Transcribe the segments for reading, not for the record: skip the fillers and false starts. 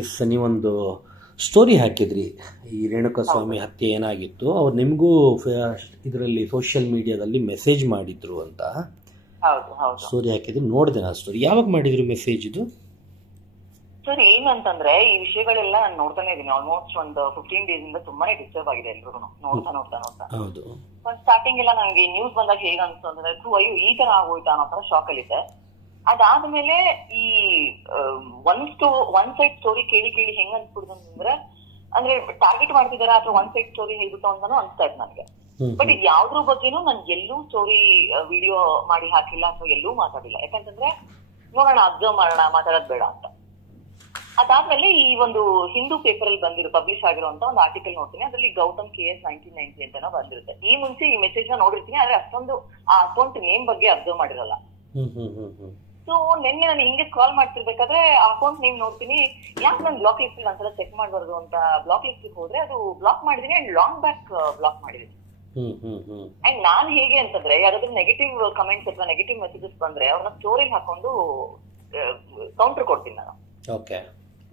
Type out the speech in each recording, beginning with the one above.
S, ನೀವೊಂದು story ಹಾಕಿದ್ರಿ, ಈ ರೇಣುಕಾಸ್ವಾಮಿ ಹತ್ಯೆ ಏನಾಗಿತ್ತು, ಅವ್ರು ನಿಮಗೂ ಇದರಲ್ಲಿ ಸೋಷಿಯಲ್ ಮೀಡಿಯಾದಲ್ಲಿ ಮೆಸೇಜ್ ಮಾಡಿದ್ರು ಅಂತ ಸ್ಟೋರಿ ಹಾಕಿದ್ರಿ. ನೋಡಿದೆ ನಾನು ಸ್ಟೋರಿ. ಯಾವಾಗ ಮಾಡಿದ್ರು ಮೆಸೇಜ್ ಇದು? ಸರ್ ಏನಂತಂದ್ರೆ ಈ ವಿಷಯಗಳೆಲ್ಲ ನಾನು ನೋಡ್ತಾನೆ ಇದೀನಿ. ಆಲ್ಮೋಸ್ಟ್ ಒಂದು 15 ಡೇಸ್ ಇಂದ ತುಂಬಾನೇ ಡಿಸ್ಟರ್ಬ್ ಆಗಿದೆ ಎಲ್ರಿಗೂ ನೋಡ್ತಾ. ಹೌದು. ಸ್ಟಾರ್ಟಿಂಗ್ ಎಲ್ಲ ನಂಗೆ ನ್ಯೂಸ್ ಬಂದಾಗ ಹೇಗ ಅನ್ಸ್ತು ಅಂತಂದ್ರೆ ಅಯ್ಯೋ ಈ ತರ ಆಗೋಯ್ತಾ ಅನ್ನೋ ತರ ಶಾಕ್ ಅಲ್ಲಿದೆ. ಅದಾದ್ಮೇಲೆ ಈ ಒನ್ ಸೈಡ್ ಸ್ಟೋರಿ ಕೇಳಿ ಹೆಂಗ್ ಅನ್ಸ್ಬಿಡ್ದು ಅಂದ್ರೆ ಟಾರ್ಗೆಟ್ ಮಾಡ್ತಿದಾರ ಅಥವಾ ಒನ್ ಸೈಡ್ ಸ್ಟೋರಿ ಹೇಳ್ಬಿಟ್ಟು ಅಂತಾನು ಅನ್ಸ್ತಾ ಇತ್ತು ನನಗೆ. ಬಟ್ ಇದು ಯಾವ್ದ್ರ ಬಗ್ಗೆನೂ ನನ್ ಎಲ್ಲೂ ಸ್ಟೋರಿ ವಿಡಿಯೋ ಮಾಡಿ ಹಾಕಿಲ್ಲ ಅಥವಾ ಎಲ್ಲೂ ಮಾತಾಡಿಲ್ಲ. ಯಾಕಂತಂದ್ರೆ ನೋಡೋಣ, ಅಬ್ಸರ್ವ್ ಮಾಡೋಣ, ಮಾತಾಡೋದ್ ಬೇಡ ಅಂತ. ಅದಾದ್ಮೇಲೆ ಈ ಒಂದು ಹಿಂದೂ ಪೇಪರ್ ಅಲ್ಲಿ ಪಬ್ಲಿಷ್ ಆಗಿರುವಂತ ಒಂದು ಆರ್ಟಿಕಲ್ ನೋಡ್ತೀನಿ. ಅದರಲ್ಲಿ ಗೌತಮ್ KS 1990 ಅಂತ ಬಂದಿರುತ್ತೆ. ಈ ಮುಂಚೆ ಈ ಮೆಸೇಜ್ ನ ನೋಡಿರ್ತೀನಿ, ಆದ್ರೆ ಅಷ್ಟೊಂದು ಆ ಅಕೌಂಟ್ ನೇಮ್ ಬಗ್ಗೆ ಅಬ್ಸರ್ವ್ ಮಾಡಿರಲ್ಲ. ಸೊ ನಿನ್ನೆ ನಾನು ಹಿಂಗೆ ಕಾಲ್ ಮಾಡ್ತಿರ್ಬೇಕಾದ್ರೆ ಆ ಅಕೌಂಟ್ ನೇಮ್ ನೋಡ್ತೀನಿ. ಯಾಕೆ ನಾನು ಬ್ಲಾಕ್ ಲಿಸ್ಟ್ ಒಂದ್ಸಲ ಚೆಕ್ ಮಾಡಬಾರ್ದು ಅಂತ ಬ್ಲಾಕ್ ಲಿಸ್ಟ್ ಹೋದ್ರೆ ಅದು ಬ್ಲಾಕ್ ಮಾಡಿದೀನಿ ಅಂಡ್ ಲಾಂಗ್ ಬ್ಯಾಕ್ ಬ್ಲಾಕ್ ಮಾಡಿದೀನಿ. ಅಂಡ್ ನಾನ್ ಹೇಗೆ ಅಂತಂದ್ರೆ ಯಾರಾದ್ರೂ ನೆಗೆಟಿವ್ ಕಮೆಂಟ್ಸ್ ಅಥವಾ ನೆಗೆಟಿವ್ ಮೆಸೇಜಸ್ ಬಂದ್ರೆ ಅವ್ರನ್ನ ಸ್ಟೋರಿ ಹಾಕೊಂಡು ಕೌಂಟರ್ ಕೊಡ್ತೀನಿ ನಾನು.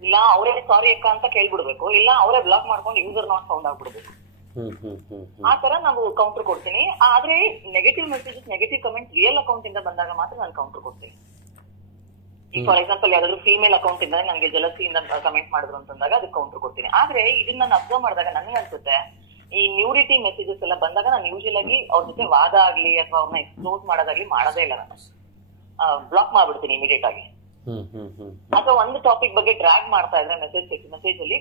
ಇಲ್ಲ ಅವರೇ ಸಾರಿ ಅಕ್ಕ ಅಂತ ಕೇಳ್ಬಿಡ್ಬೇಕು, ಇಲ್ಲ ಅವರೇ ಬ್ಲಾಕ್ ಮಾಡ್ಕೊಂಡು ಯೂಸರ್ ನಾಟ್ ಫೌಂಡ್ ಆಗ್ಬಿಡ್ಬೇಕು. ಆ ತರ ನಾವು ಕೌಂಟರ್ ಕೊಡ್ತೀನಿ. ಆದ್ರೆ negative messages, negative comment real account ಇಂದ ಬಂದಾಗ ಮಾತ್ರ ನಾನು ಕೌಂಟರ್ ಕೊಡ್ತೀನಿ. ಈಗ ಫಾರ್ ಎಕ್ಸಾಂಪಲ್ ಯಾವ್ದಾದ್ರು ಫೀಮೇಲ್ ಅಕೌಂಟ್ ಇಂದ ನನಗೆ ಜಲಸಿಯಿಂದ ಕಮೆಂಟ್ ಮಾಡಿದ್ರು ಅಂತಂದಾಗ ಅದಕ್ಕೆ ಕೌಂಟರ್ ಕೊಡ್ತೀನಿ. ಆದ್ರೆ ಇದನ್ನ ನಾನು ಅಬ್ಸರ್ವ್ ಮಾಡಿದಾಗ ನನಗೆ ಅನ್ಸುತ್ತೆ ಈ ನ್ಯೂರಿಟಿ ಮೆಸೇಜಸ್ ಎಲ್ಲ ಬಂದಾಗ ನಾನು ಯೂಶುವಲ್ ಆಗಿ ಅವ್ರ ಜೊತೆ ವಾದ ಆಗ್ಲಿ ಅಥವಾ ಅವ್ರನ್ನ ಎಕ್ಸ್ಪ್ಲೋಸ್ ಮಾಡೋದಾಗ್ಲಿ ಮಾಡೋದೇ ಇಲ್ಲ. ನಾನು ಬ್ಲಾಕ್ ಮಾಡ್ಬಿಡ್ತೀನಿ ಇಮಿಡಿಯೇಟ್ ಆಗಿ. ಅಥವಾ ಒಂದು ಟಾಪಿಕ್ ಬಗ್ಗೆ ಡ್ರ್ಯಾಗ್ ಮಾಡ್ತಾ ಇದ್ರೆ ಮೆಸೇಜ್ ಅಲ್ಲಿ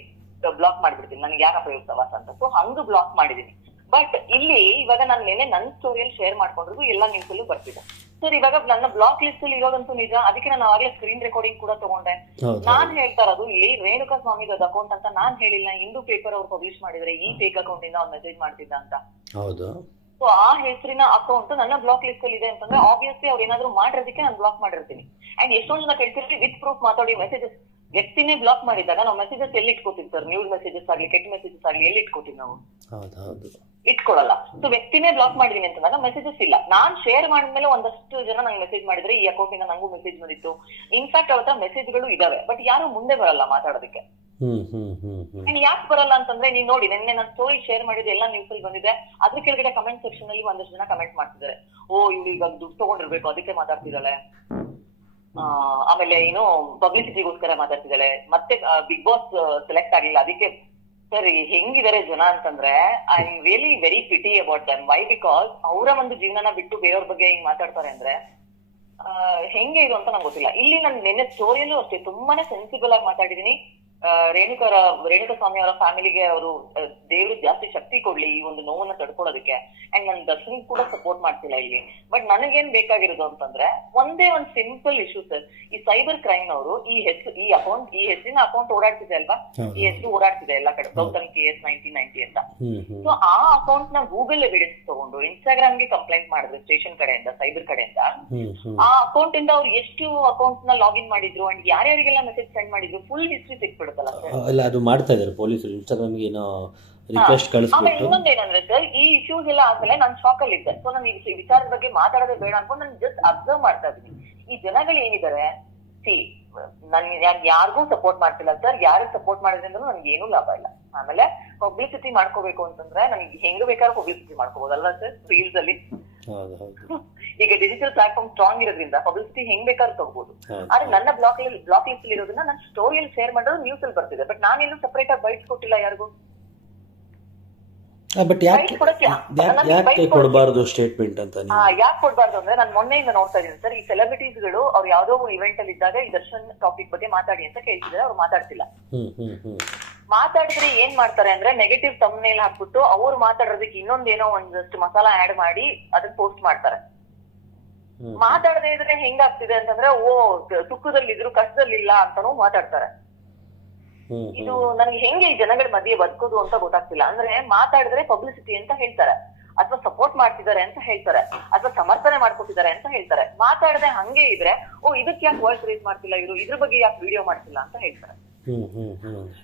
ಬ್ಲಾಕ್ ಮಾಡ್ಬಿಡ್ತೀನಿ, ನನಗೆ ಯಾಕಪ್ಪ ಇರ್ತಾವಾಸ ಅಂತ. ಸೊ ಹಂಗ ಬ್ಲಾಕ್ ಮಾಡಿದೀನಿ. ಬಟ್ ಇಲ್ಲಿ ಇವಾಗ ನಾನು ನೆನೆ ನನ್ನ ಸ್ಟೋರಿಯಲ್ಲಿ ಶೇರ್ ಮಾಡ್ಕೊಂಡಿರೋದು ಎಲ್ಲ ನ್ಯೂಸ್ ಅಲ್ಲೂ ಬರ್ತಿದೆ. ಸರ್ ಇವಾಗ ನನ್ನ ಬ್ಲಾಕ್ ಲಿಸ್ಟ್ ಅಲ್ಲಿ ಇರೋದಂತೂ ನಿಜ. ಅದಕ್ಕೆ ನಾನು ಆವಾಗಲೇ ಸ್ಕ್ರೀನ್ ರೆಕಾರ್ಡಿಂಗ್ ಕೂಡ ತಗೊಂಡೆ. ನಾನ್ ಹೇಳ್ತಾ ಇರೋದು ಇಲ್ಲಿ ರೇಣುಕಾ ಸ್ವಾಮಿ ಅಕೌಂಟ್ ಅಂತ ನಾನ್ ಹೇಳಿಲ್ಲ. ಹಿಂದೂ ಪೇಪರ್ ಅವ್ರು ಪಬ್ಲಿಷ್ ಮಾಡಿದ್ರೆ ಈ ಫೇಕ್ ಅಕೌಂಟ್ ಇಂದ ಅವ್ರು ಮೆಸೇಜ್ ಮಾಡ್ತಿದ್ದ ಅಂತ. ಸೊ ಆ ಹೆಸರಿನ ಅಕೌಂಟ್ ನನ್ನ ಬ್ಲಾಕ್ ಲಿಸ್ಟ್ ಅಲ್ಲಿ ಇದೆ ಅಂತಂದ್ರೆ ಆಬ್ವಿಯಸ್ಲಿ ಅವ್ರು ಏನಾದ್ರು ಮಾಡಿರೋದಕ್ಕೆ ನಾನು ಬ್ಲಾಕ್ ಮಾಡಿರ್ತೀನಿ. ಅಂಡ್ ಎಷ್ಟೊಂದು ಜನ ಕೇಳ್ತಿರ್ತೀವಿ ವಿತ್ ಪ್ರೂಫ್ ಮಾತಾಡಿ ಮೆಸೇಜಸ್ ವ್ಯಕ್ತಿನೇ ಬ್ಲಾಕ್ ಮಾಡಿದಾಗ ನಾವು ಮೆಸೇಜಸ್ ಎಲ್ಲಿ ಇಟ್ಕೋತೀವಿ ಸರ್? ನ್ಯೂಸ್ ಮೆಸೇಜಸ್ ಆಗ್ಲಿ ಕೆಟ್ಟ ಮೆಸೇಜಸ್ ಆಗ್ಲಿ ಎಲ್ಲಿ ಇಟ್ಕೋತೀವಿ ನಾವು? ಇಟ್ಕೊಡಲ್ಲ. ಸೊ ವ್ಯಕ್ತಿನೇ ಬ್ಲಾಕ್ ಮಾಡಿದೀನಿ ಅಂತಂದಾಗ ಮೆಸೇಜಸ್ ಇಲ್ಲ. ನಾನ್ ಶೇರ್ ಮಾಡಿದ್ಮೇಲೆ ಒಂದಷ್ಟು ಜನ ನಂಗೆ ಮೆಸೇಜ್ ಮಾಡಿದ್ರೆ ಈ ಅಕೌಂಟ್ ಇಂದ ನಂಗೂ ಮೆಸೇಜ್ ಬಂದಿತ್ತು. ಇನ್ಫ್ಯಾಕ್ಟ್ ಅವತ್ತ ಮೆಸೇಜ್ಗಳು ಇದಾವೆ, ಬಟ್ ಯಾರು ಮುಂದೆ ಬರಲ್ಲ ಮಾತಾಡೋದಕ್ಕೆ. ಯಾಕೆ ಬರಲ್ಲ ಅಂತಂದ್ರೆ ನೀವ್ ನೋಡಿ, ನಿನ್ನೆ ನಾನು ಸ್ಟೋರಿ ಶೇರ್ ಮಾಡಿದ್ರೆ ಎಲ್ಲ ನ್ಯೂಸ್ ಅಲ್ಲಿ ಬಂದಿದೆ. ಅದ್ರ ಕೆಳಗಡೆ ಕಮೆಂಟ್ ಸೆಕ್ಷನ್ ಅಲ್ಲಿ ಒಂದಷ್ಟು ಜನ ಕಮೆಂಟ್ ಮಾಡ್ತಿದ್ದಾರೆ, ಓ ಇವ್ಳು ಇವಾಗ ದುಡ್ಡು ತಗೊಂಡಿರ್ಬೇಕು ಅದಕ್ಕೆ ಮಾತಾಡ್ತಿದ್ದಾಳೆ, ಆಮೇಲೆ ಏನು ಪಬ್ಲಿಸಿಟಿಗೋಸ್ಕರ ಮಾತಾಡ್ತಿದ್ದಾಳೆ, ಮತ್ತೆ ಬಿಗ್ ಬಾಸ್ ಸೆಲೆಕ್ಟ್ ಆಗಿಲ್ಲ ಅದಕ್ಕೆ. ಸರ್ ಹೆಂಗಿದ್ದಾರೆ ಜನ ಅಂತಂದ್ರೆ I am really very pity about them. Why? Because ಅವರ ಒಂದು ಜೀವನನ ಬಿಟ್ಟು ಬೇರೆಯವ್ರ ಬಗ್ಗೆ ಹಿಂಗ್ ಮಾತಾಡ್ತಾರೆ ಅಂದ್ರೆ ಹೆಂಗೆ ಇದು ಅಂತ ನಂಗೆ ಗೊತ್ತಿಲ್ಲ. ಇಲ್ಲಿ ನಾನು ನಿನ್ನೆ ಸ್ಟೋರಿಯಲ್ಲೂ ಅಷ್ಟೇ ತುಂಬಾನೇ ಸೆನ್ಸಿಬಲ್ ಆಗಿ ಮಾತಾಡಿದೀನಿ. ರೇಣುಕಾ ಸ್ವಾಮಿ ಅವರ ಫ್ಯಾಮಿಲಿಗೆ ಅವರು ದೇವರು ಜಾಸ್ತಿ ಶಕ್ತಿ ಕೊಡ್ಲಿ ಈ ಒಂದು ನೋವನ್ನ ತಡ್ಕೊಳ್ಳೋದಕ್ಕೆ. ಅಂಡ್ ನನ್ ದರ್ಶನ್ ಕೂಡ ಸಪೋರ್ಟ್ ಮಾಡ್ತಿಲ್ಲ ಇಲ್ಲಿ. ಬಟ್ ನನಗೇನ್ ಬೇಕಾಗಿರೋದು ಅಂತಂದ್ರೆ ಒಂದೇ ಒಂದ್ ಸಿಂಪಲ್ ಇಶ್ಯೂ ಸರ್. ಈ ಸೈಬರ್ ಕ್ರೈಮ್ ಅವರು ಈ ಹೆಸರಿನ ಅಕೌಂಟ್ ಓಡಾಡ್ತಿದೆ ಅಲ್ವಾ, ಈ ಹೆಸರು ಓಡಾಡ್ತಿದೆ ಎಲ್ಲಾ ಕಡೆ, ಗೌತಮ್ KS 1990 ಅಂತ. ಸೊ ಆ ಅಕೌಂಟ್ ನ ಗೂಗಲ್ ಎವಿಡೆನ್ಸ್ ತಗೊಂಡು ಇನ್ಸ್ಟಾಗ್ರಾಮ್ಗೆ ಕಂಪ್ಲೇಂಟ್ ಮಾಡಿದ್ರು ಸ್ಟೇಷನ್ ಕಡೆಯಿಂದ, ಸೈಬರ್ ಕಡೆಯಿಂದ. ಆ ಅಕೌಂಟ್ ಇಂದ ಅವ್ರು ಎಷ್ಟು ಅಕೌಂಟ್ ನ ಲಾಗಿನ್ ಮಾಡಿದ್ರು ಅಂಡ್ ಯಾರ್ಯಾರಿಗೆಲ್ಲ ಮೆಸೇಜ್ ಸೆಂಡ್ ಮಾಡಿದ್ರು ಫುಲ್ ಹಿಸ್ಟ್ರಿ ಸಿಕ್ಬಿಡುತ್ತಲ್ಲ. ಅಲ್ಲ, ಅದು ಮಾಡ್ತಾ ಇದ್ದಾರೆ ಪೊಲೀಸರು. ಇನ್ಸ್ಟಾಗ್ರಾಮ್ಗೆ ಏನೋ ರಿಕ್ವೆಸ್ಟ್ ಕಳಿಸ್ಬಿಟ್ಟು. ಇನ್ನೊಂದೇನಂದ್ರೆ ಸರ್, ಈ ಇಶ್ಯೂಸ್ ಎಲ್ಲ ಆದ್ಮೇಲೆ ನಾನು ಶಾಕ್ ಅಲ್ಲಿ ಇದ್ದೆ. ಸೊ ನಾನು ಈ ವಿಚಾರದ ಬಗ್ಗೆ ಮಾತಾಡೋದೇ ಬೇಡ ಅನ್ಕೊಂಡು ನಾನು ಜಸ್ಟ್ ಅಬ್ಸರ್ವ್ ಮಾಡ್ತಾ ಇದ್ದೀನಿ. ಈ ಜನಗಳು ಏನಿದ್ದಾರೆ, ನಾನು ಯಾರಿಗೂ ಸಪೋರ್ಟ್ ಮಾಡ್ತಿಲ್ಲ ಸರ್. ಯಾರಿಗೆ ಸಪೋರ್ಟ್ ಮಾಡಿದ್ರಿಂದ ನನ್ಗೆ ಏನೂ ಲಾಭ ಇಲ್ಲ. ಆಮೇಲೆ ಪಬ್ಲಿಸಿಟಿ ಮಾಡ್ಕೋಬೇಕು ಅಂತಂದ್ರೆ ನನ್ಗೆ ಹೆಂಗ್ ಬೇಕಾದ್ರೂ ಪಬ್ಲಿಸಿಟಿ ಮಾಡ್ಕೋಬಹುದಲ್ವಾ ಸರ್ ರೀಲ್ಸ್ ಅಲ್ಲಿ? ಈಗ ಡಿಜಿಟಲ್ ಪ್ಲಾಟ್ಫಾರ್ಮ್ ಸ್ಟ್ರಾಂಗ್ ಇರೋದ್ರಿಂದ ಪಬ್ಲಿಸಿಟಿ ಹೆಂಗ್ ಬೇಕಾದ್ರೂ ತಗೋಬಹುದು. ಆದ್ರೆ ನನ್ನ ಬ್ಲಾಕ್ ಲಿಸ್ಟ್ ಅಲ್ಲಿ ಇರೋದನ್ನ ನಾನು ಸ್ಟೋರಿಯಲ್ಲಿ ಶೇರ್ ಮಾಡೋದು ನ್ಯೂಸ್ ಅಲ್ಲಿ ಬರ್ತಿದೆ. ಬಟ್ ನಾನೆಲ್ಲೂ ಸಪರೇಟ್ ಆಗಿ ಬೈಟ್ಸ್ ಕೊಟ್ಟಿಲ್ಲ ಯಾರಿಗೂ. ಬಟ್ ಯಾಕೆ ಕೊಡಬಾರದು ಸ್ಟೇಟ್ಮೆಂಟ್ ಅಂತ? ಯಾಕೆ ಕೊಡಬಾರ್ದು ಅಂದ್ರೆ ನಾನು ಮೊನ್ನೆಯಿಂದ ನೋಡ್ತಾ ಇದ್ದೀನಿ ಸರ್, ಈ ಸೆಲೆಬ್ರಿಟೀಸ್ ಗಳು ಅವ್ರು ಯಾವ್ದೋ ಇವೆಂಟ್ ಅಲ್ಲಿ ಇದ್ದಾಗ ಈ ದರ್ಶನ್ ಟಾಪಿಕ್ ಬಗ್ಗೆ ಮಾತಾಡಿ ಅಂತ ಕೇಳ್ತಿದ್ರೆ ಅವ್ರು ಮಾತಾಡ್ತಿಲ್ಲ. ಮಾತಾಡಿದ್ರೆ ಏನ್ ಮಾಡ್ತಾರೆ ಅಂದ್ರೆ ನೆಗೆಟಿವ್ ತಮ್ನೇಲ್ ಹಾಕ್ಬಿಟ್ಟು ಅವ್ರು ಮಾತಾಡೋದಕ್ಕೆ ಇನ್ನೊಂದೇನೋ ಒಂದಷ್ಟು ಮಸಾಲ ಆಡ್ ಮಾಡಿ ಅದನ್ನ ಪೋಸ್ಟ್ ಮಾಡ್ತಾರೆ. ಮಾತಾಡದೇ ಇದ್ರೆ ಹೆಂಗಾಗ್ತಿದೆ ಅಂತಂದ್ರೆ ಸುಖದಲ್ಲಿ ಇದ್ರು ಕಷ್ಟದಲ್ಲಿ ಇಲ್ಲ ಅಂತಾನು ಮಾತಾಡ್ತಾರೆ. ಇದು ನನಗೆ ಹೆಂಗೆ ಈ ಜನಗಳ ಮಧ್ಯೆ ಬದುಕೋದು ಅಂತ ಗೊತ್ತಾಗ್ತಿಲ್ಲ. ಅಂದ್ರೆ ಮಾತಾಡಿದ್ರೆ ಪಬ್ಲಿಸಿಟಿ ಅಂತ ಹೇಳ್ತಾರೆ, ಅಥವಾ ಸಪೋರ್ಟ್ ಮಾಡ್ತಿದ್ದಾರೆ ಅಂತ ಹೇಳ್ತಾರೆ, ಅಥವಾ ಸಮರ್ಥನೆ ಮಾಡ್ಕೊತಿದ್ದಾರೆ ಅಂತ ಹೇಳ್ತಾರೆ. ಮಾತಾಡದೆ ಹಂಗೆ ಇದ್ರೆ ಇದಕ್ಕೆ ಯಾಕೆ ವಾಯ್ಸ್ ರೇಸ್ ಮಾಡ್ತಿಲ್ಲ ಇವರು, ಇದ್ರ ಬಗ್ಗೆ ಯಾಕೆ ವಿಡಿಯೋ ಮಾಡ್ತಿಲ್ಲ ಅಂತ ಹೇಳ್ತಾರೆ.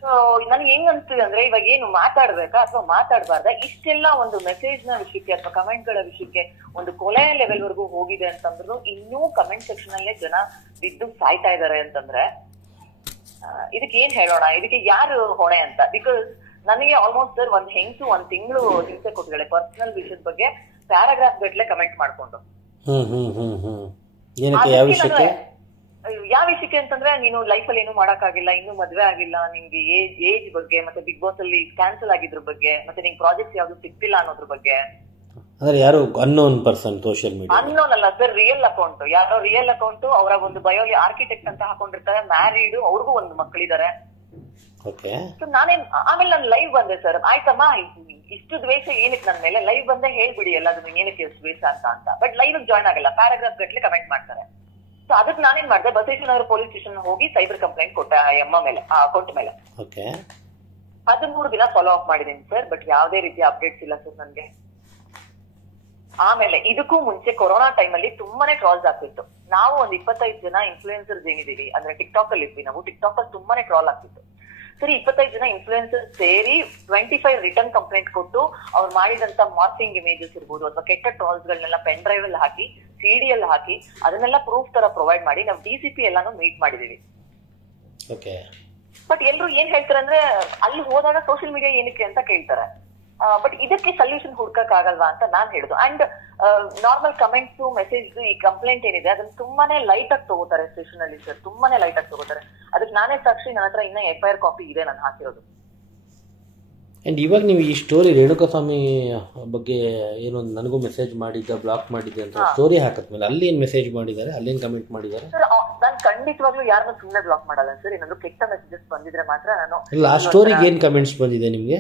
ಸೊ ನನ್ಗೆ ಹೆಂಗ್ ಅನ್ಸ್ತಿದೆ ಅಂದ್ರೆ ಇವಾಗ ಏನು ಮಾತಾಡ್ಬೇಕಾ ಅಥವಾ ಮಾತಾಡ್ಬಾರ್ದ? ಇಷ್ಟೆಲ್ಲ ಒಂದು ಮೆಸೇಜ್ ನ ವಿಷಯಕ್ಕೆ ಅಥವಾ ಕಮೆಂಟ್ ಗಳ ವಿಷಯಕ್ಕೆ ಒಂದು ಕೊಲೆಯ ಲೆವೆಲ್ ವರ್ಗೂ ಹೋಗಿದೆ ಅಂತಂದ್ರು ಇನ್ನೂ ಕಮೆಂಟ್ ಸೆಕ್ಷನ್ ಅಲ್ಲೇ ಜನ ಬಿದ್ದು ಸಾಯ್ತಾ ಇದಾರೆ ಅಂತಂದ್ರೆ ಇದಕ್ಕೆ ಏನ್ ಹೇಳೋಣ, ಇದಕ್ಕೆ ಯಾರು ಹೊಣೆ ಅಂತ. ಬಿಕಾಸ್ ನನಗೆ ಆಲ್ಮೋಸ್ಟ್ ಸರ್ ಒಂದ್ ಹೆಂಗ್ಸು 1 ತಿಂಗಳು ಹಿಂಸೆ ಕೊಟ್ಟಿದ್ದಾಳೆ ಪರ್ಸನಲ್ ವಿಷಯದ ಬಗ್ಗೆ, ಪ್ಯಾರಾಗ್ರಾಫ್ ಗಟ್ಲೆ ಕಮೆಂಟ್ ಮಾಡ್ಕೊಂಡು. ಯಾವ ವಿಷಯಕ್ಕೆ ಅಂತಂದ್ರೆ, ನೀನು ಲೈಫ್ ಅಲ್ಲಿ ಏನು ಮಾಡಕ್ಕಾಗಿಲ್ಲ, ಇನ್ನು ಮದ್ವೆ ಆಗಿಲ್ಲ, ನಿನ್ಗೆ ಏಜ್ ಬಗ್ಗೆ, ಮತ್ತೆ ಬಿಗ್ ಬಾಸ್ ಅಲ್ಲಿ ಕ್ಯಾನ್ಸಲ್ ಆಗಿದ್ರ ಬಗ್ಗೆ, ಮತ್ತೆ ನಿಂಗೆ ಪ್ರಾಜೆಕ್ಟ್ ಯಾವ್ದು ಸಿಗ್ತಿಲ್ಲ ಅನ್ನೋದ್ರ ಬಗ್ಗೆ. ಅಂದ್ರೆ ಯಾರು unknown person social media? Unknown ಅಲ್ಲ ಸರ್, ರಿಯಲ್ ಅಕೌಂಟ್. ಯಾರೋ ರಿಯಲ್ ಅಕೌಂಟ್, ಅವರ ಒಂದು ಬಯೋಲಿ ಆರ್ಕಿಟೆಕ್ಟ್ ಅಂತ ಹಾಕೊಂಡಿರ್ತಾರೆ, ಮ್ಯಾರಿಡ್, ಅವ್ರಿಗೂ ಒಂದು ಮಕ್ಕಳಿದ್ದಾರೆ. ನಾನೇನ್ ಆಮೇಲೆ ನಾನು ಲೈವ್ ಬಂದೆ ಸರ್, ಆಯ್ತಮ್ಮ ಇಷ್ಟು ದ್ವೇಷ ಏನಕ್ಕೆ ನನ್ನ ಮೇಲೆ, ಲೈವ್ ಬಂದೆ ಹೇಳ್ಬಿಡಿ ಎಲ್ಲದನ್ನು ಏನಕ್ಕೆ ದ್ವೇಷ ಅಂತ. ಬಟ್ ಲೈವ್ ಜಾಯ್ನ್ ಆಗಲ್ಲ, ಪ್ಯಾರಾಗ್ರಾಫ್ ಗಟ್ಲೆ ಕಮೆಂಟ್ ಮಾಡ್ತಾರೆ. ಸೊ ಅದಕ್ಕೆ ನಾನೇನ್ ಮಾಡಿದೆ, ಬಸವೇಶ್ವರ ಪೊಲೀಸ್ ಸ್ಟೇಷನ್ ಹೋಗಿ ಸೈಬರ್ ಕಂಪ್ಲೇಂಟ್ ಕೊಟ್ಟೆ ಆ ಅಮ್ಮ ಮೇಲೆ, ಆ ಅಕೌಂಟ್ ಮೇಲೆ. 13 ದಿನ ಫಾಲೋ ಅಪ್ ಮಾಡಿದೀನಿ ಸರ್, ಬಟ್ ಯಾವ್ದೇ ರೀತಿ ಅಪ್ಡೇಟ್ಸ್ ಇಲ್ಲ ಸರ್ ನನ್ಗೆ. ಆಮೇಲೆ ಇದಕ್ಕೂ ಮುಂಚೆ ಕೊರೋನಾ ಟೈಮ್ ಅಲ್ಲಿ ತುಂಬಾನೇ ಟ್ರಾಲ್ಸ್ ಆಗ್ತಿತ್ತು. ನಾವು ಒಂದು 25 ಜನ ಇನ್ಫ್ಲೂಯೆನ್ಸರ್ಸ್ ಏನಿದೀವಿ, ಅಂದ್ರೆ ಟಿಕ್ಟಾಕ್ ಅಲ್ಲಿ ಇದ್ವಿ ನಾವು, ಟಿಕ್ಟಾಕ್ ಅಲ್ಲಿ ತುಂಬಾನೇ ಟ್ರಾಲ್ ಆಗ್ತಿತ್ತು. ಸರಿ, 25 ಜನ ಇನ್ಫ್ಲೂಯೆನ್ಸರ್ಸ್ ಸೇರಿ 25 ರಿಟರ್ನ್ ಕಂಪ್ಲೇಂಟ್ ಕೊಟ್ಟು, ಅವ್ರು ಮಾಡಿದಂತ ಮಾರ್ಫಿಂಗ್ ಇಮೇಜಸ್ ಇರ್ಬೋದು ಅಥವಾ ಕೆಟ್ಟ ಟ್ರಾಲ್ಸ್ ಗಳನ್ನೆಲ್ಲ ಪೆನ್ ಡ್ರೈವ್ ಅಲ್ಲಿ ಹಾಕಿ, ಸಿಡಿ ಅಲ್ಲಿ ಹಾಕಿ, ಅದನ್ನೆಲ್ಲ ಪ್ರೂಫ್ ತರ ಪ್ರೊವೈಡ್ ಮಾಡಿ ನಾವು DCP ಎಲ್ಲಾನು ಮೀಟ್ ಮಾಡಿದೀವಿ. ಬಟ್ ಎಲ್ರು ಏನ್ ಹೇಳ್ತಾರೆ ಅಂದ್ರೆ, ಅಲ್ಲಿ ಹೋದಾಗ ಸೋಷಿಯಲ್ ಮೀಡಿಯಾ ಏನಕ್ಕೆ ಅಂತ ಕೇಳ್ತಾರೆ. ಬಟ್ ಇದಕ್ಕೆ ಸೊಲ್ಯೂಷನ್ ಹುಡ್ಕಕ್ ಆಗಲ್ವಾ ಅಂತ ನಾನ್ ಹೇಳುದು. ಅಂಡ್ ನಾರ್ಮಲ್ ಕಮೆಂಟ್ಸ್, ಮೆಸೇಜ್, ಈ ಕಂಪ್ಲೇಂಟ್ ಏನಿದೆ ಅದನ್ನ ತುಂಬಾನೇ ಲೈಟ್ ಆಗಿ ತಗೋತಾರೆ ಸ್ಟೇಷನ್ ಅಲ್ಲಿ ಸರ್, ತುಂಬಾನೇ ಲೈಟ್ ಆಗಿ ತಗೋತಾರೆ. ಅದಕ್ಕೆ ನಾನೇ ಸಾಕ್ಷಿ, ನನ್ನ ಹತ್ರ ಇನ್ನ FIR ಕಾಪಿ ಇದೆ ನಾನು ಹಾಕಿರೋದು. ಅಂಡ್ ಇವಾಗ ನೀವು ಈ ಸ್ಟೋರಿ ರೇಣುಕಾಸ್ವಾಮಿ ಬಗ್ಗೆ ಏನೋ ನನಗೂ ಮೆಸೇಜ್ ಮಾಡಿದ್ದ, ಬ್ಲಾಕ್ ಮಾಡಿದ್ದೆ ಅಂತ ಸ್ಟೋರಿ ಹಾಕದ್ಮೇಲೆ ಅಲ್ಲಿ ಏನ್ ಮೆಸೇಜ್ ಮಾಡಿದ್ದಾರೆ, ಅಲ್ಲೇನ್ ಕಮೆಂಟ್ ಮಾಡಿದ್ದಾರೆ? ಸರ್ ನಾನು ಖಂಡಿತವಾಗ್ಲೂ ಯಾರನ್ನೂ ಸುಮ್ಮನೆ ಬ್ಲಾಕ್ ಮಾಡಲ್ಲ ಸರ್. ಏನಾದ್ರು ಕೆಟ್ಟ ಮೆಸೇಜಸ್ ಬಂದಿದ್ರೆ ಮಾತ್ರ ನಾನು. ಆ ಸ್ಟೋರಿಗೆ ಏನ್ ಕಮೆಂಟ್ಸ್ ಬಂದಿದೆ ನಿಮ್ಗೆ?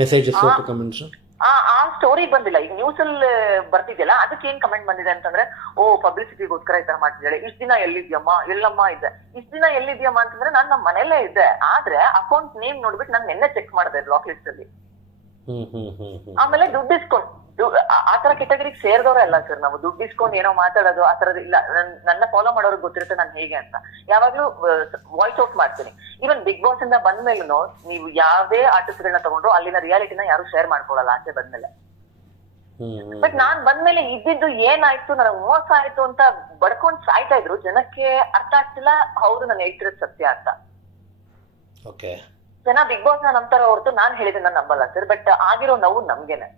ಮೆಸೇಜಸ್ ಮತ್ತು ಕಮೆಂಟ್ಸ್ ಆ ಸ್ಟೋರಿ ಬಂದಿಲ್ಲ. ಈಗ ನ್ಯೂಸ್ ಅಲ್ಲಿ ಬರ್ತಿದ್ಯಲ್ಲ, ಅದಕ್ಕೆ ಏನ್ ಕಮೆಂಟ್ ಬಂದಿದೆ ಅಂತಂದ್ರೆ, ಓ ಪಬ್ಲಿಸಿಟಿಗೋಸ್ಕರ ಈ ತರ ಮಾಡ್ತಿದ್ದಾಳೆ, ಇಷ್ಟ ದಿನ ಎಲ್ಲಿದ್ಯಮ್ಮ, ಎಲ್ಲಮ್ಮ ಇದ್ದೆ, ಇಷ್ಟ ದಿನ ಎಲ್ಲಿದ್ಯಮ್ಮ ಅಂತಂದ್ರೆ ನಾನು ನಮ್ಮ ಮನೆಯಲ್ಲೇ ಇದ್ದೆ. ಆದ್ರೆ ಅಕೌಂಟ್ ನೇಮ್ ನೋಡ್ಬಿಟ್ಟು ನಾನು ನಿನ್ನೆ ಚೆಕ್ ಮಾಡಿದೆ ಬ್ಲಾಕ್ ಲಿಸ್ಟ್ ಅಲ್ಲಿ. ಆಮೇಲೆ ದುಡ್ಡು ಇಸ್ಕೊಂಡು, ಆತರ ಕೆಟಗರಿಗೆ ಸೇರಿದವ್ರೆ ಅಲ್ಲ ಸರ್ ನಾವು. ದುಡ್ಡು ಇಸ್ಕೊಂಡು ಏನೋ ಮಾತಾಡೋದು ಆ ತರದ್ ಇಲ್ಲ. ನನ್ನ ಫಾಲೋ ಮಾಡೋರ್ಗೆ ಗೊತ್ತಿರುತ್ತೆ ನಾನು ಹೇಗೆ ಅಂತ. ಯಾವಾಗ್ಲೂ ವಾಯ್ಸ್ ಔಟ್ ಮಾಡ್ತೀನಿ. ಈವನ್ ಬಿಗ್ ಬಾಸ್ ಇಂದ ಬಂದ್ಮೇಲೂ ನೀವು ಯಾವ್ದೇ ಆರ್ಟಿಸ್ಟ್ ಗಳನ್ನ ತಗೊಂಡ್ರು ಅಲ್ಲಿನ ರಿಯಾಲಿಟಿನ ಯಾರು ಶೇರ್ ಮಾಡ್ಕೊಳಲ್ಲ ಆಚೆ ಬಂದ್ಮೇಲೆ. ಬಟ್ ನಾನ್ ಬಂದ್ಮೇಲೆ ಇದ್ದಿದ್ದು ಏನಾಯ್ತು, ನನಗೆ ಮೋಸ ಆಯ್ತು ಅಂತ ಬಡ್ಕೊಂಡ್ ಸಾಯ್ತಾ ಇದ್ರು. ಜನಕ್ಕೆ ಅರ್ಥ ಆಗ್ತಿಲ್ಲ, ಹೌದು ನಾನು ಹೇಳ್ತಿರೋದು ಸತ್ಯ ಅಂತ. ಜನ ಬಿಗ್ ಬಾಸ್ ನ ನಂಬ್ತಾರ ಹೊರತು ನಾನ್ ಹೇಳಿದ್ರೆ ನಾನು ನಂಬಲ್ಲ ಸರ್. ಬಟ್ ಆಗಿರೋ ನೋವು ನಮ್ಗೆನೆ.